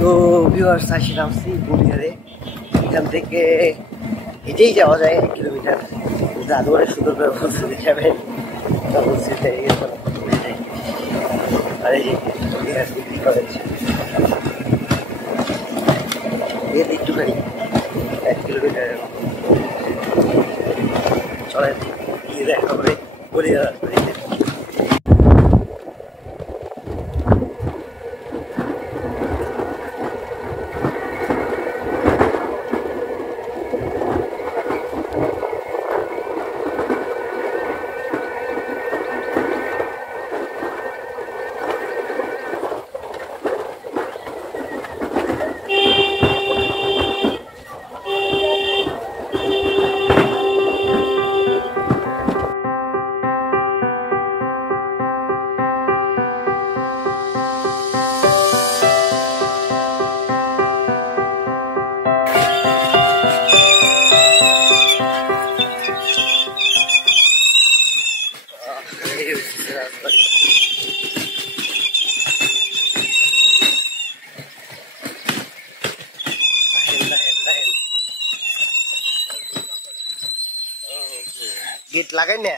তো ভিউয়ার্স আসি নামছি বলিহারে। এখান থেকে হেঁটেই যাওয়া যায় 1 কিলোমিটার। দাদু অনেক সুন্দর করে বলছে যাবেন, আর এই যে বলিহার ডিগ্রি কলেজ এর একটুখানি 1 কিলোমিটারের চলেন গিয়ে দেখা করে বলিহার। গেট লাগাই না?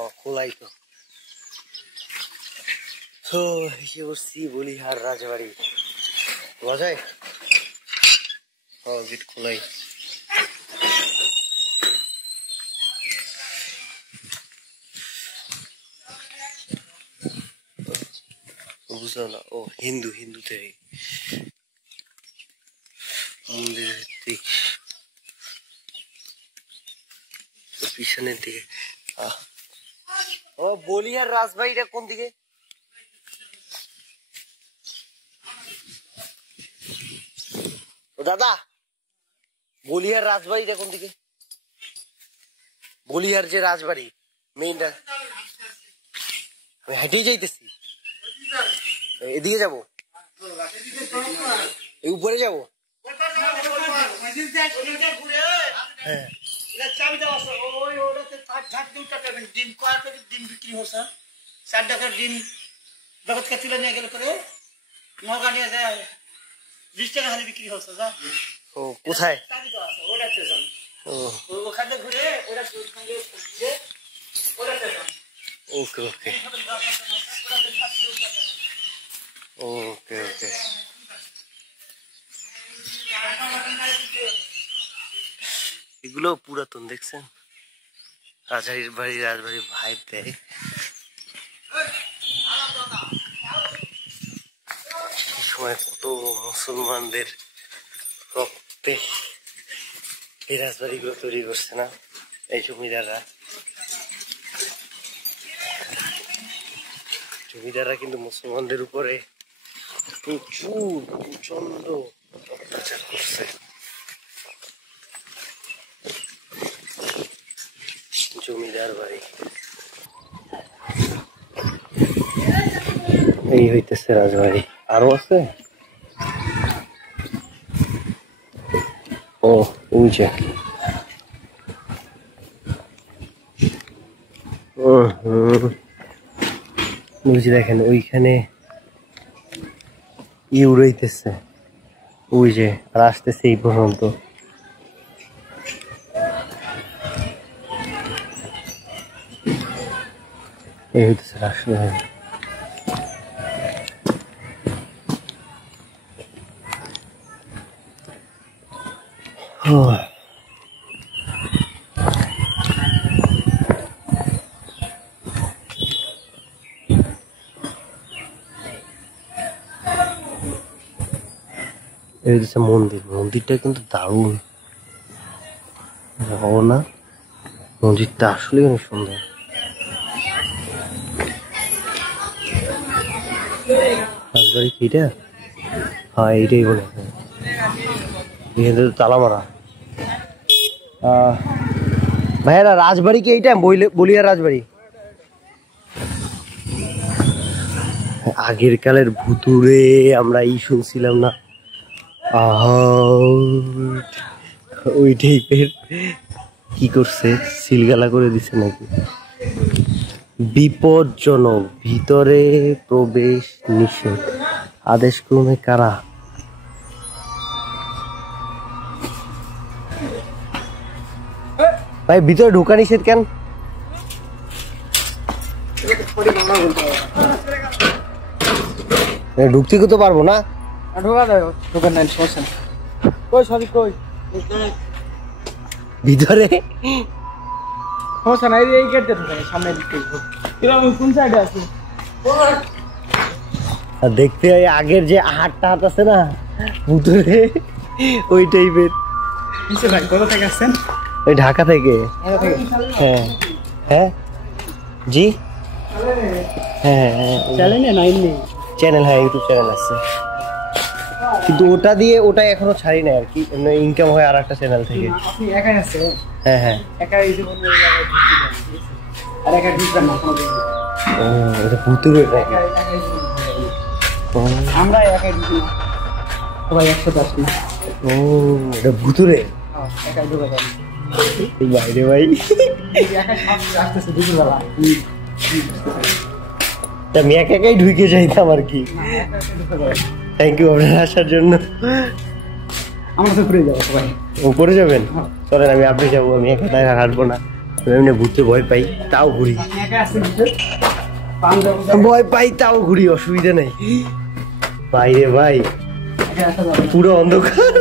ও খোলাই তো। তো এসে বসছি বলিহার রাজবাড়ি। বলা যায়? গেট খোলাই। বুঝলাম না। ও হিন্দুতে মন্দির ভিত্তিক পিছনের দিকে। ও বলিহার রাজবাড়িটা কোন দিকে? ও দাদা, বলিহার রাজবাড়িটা কোন দিকে? বলিহার যে রাজবাড়ি মেইনটা, আমি হেঁটেই যাইতেছি। এদিকে যাবো, এই উপরে যাবো। হ্যাঁ ডিম বিক্রি হচ্ছে 4 টাকার ডিম জগৎকে তুলে নিয়ে গেলে পরে নৌকা নিয়ে যায় 20 টাকা হালি বিক্রি হচ্ছে। ও কোথায়? ওখানে ঘুরে ওকে ওকে ওকে ওকে। এগুলো পুরাতন দেখছেন, রাজবাড়ির ভাইব দেয়। সময় কত মুসলমানদের রক্তে এই রাজবাড়িগুলো তৈরি করছে না এই জমিদাররা। জমিদাররা কিন্তু মুসলমানদের উপরে প্রচন্ড অত্যাচার করছে। জমিদার বাড়ি এই হইতেছে রাজবাড়ি। আরো আছে? ও ওই যে বুঝি দেখেন ওইখানে উড়াইতেছে, ওই যে আর আসতেছে এই পর্যন্ত। এই হইতেছে রাজবাড়ি। এই হচ্ছে মন্দিরটা কিন্তু দারুণ না? মন্দিরটা আসলে অনেক সুন্দর। রাজবাড়ি এইটা? হ্যাঁ এইটাই বলে। এখানে তো তালা মারা। ভাইয়ারা রাজবাড়ি কি এইটা? বলিহার রাজবাড়ি? আগের কালের ভুতুরে আমরা শুনছিলাম না, ওই টাইপের কি করছে, সিলগালা করে দিছে নাকি? বিপজ্জনক, ভিতরে প্রবেশ নিষেধ, আদেশক্রমে কারা? ভাই ভিতরে ঢোকা নিষেধ কেন? ঢুকতে তো পারবো না। ভিতরে দেখতে আগের যে হাটটা হাট আছে না ভিতরে, ওই টাইপের। ওই ঢাকা থেকে। হ্যাঁ হ্যাঁ জি হ্যাঁ চ্যানেল, হ্যাঁ ইউটিউব চ্যানেল আছে, কিন্তু ওটা দিয়ে ওটা এখনো ছাড়ি না আর কি, ইনকাম হয় আর একটা চ্যানেল থেকে। হ্যাঁ হ্যাঁ এটা ভুতুরে আমরা একাই ঢুকি না, সবাই একসাথে আসি। ও এটা ভুতুরে বাইরে ভাই। আমি একা একাই ঢুকে যাইতাম আর কি। থ্যাংক ইউ আপনার আসার জন্য। আমরা তো ঘুরে যাবো সবাই। উপরে যাবেন? চলেন আমি আপনি যাবো, আমি একা তাই হাঁটবো না, এমনি ঘুরতে ভয় পাই তাও ঘুরি, ভয় পাই তাও ঘুরি, অসুবিধা নেই। বাইরে ভাই পুরো অন্ধকার।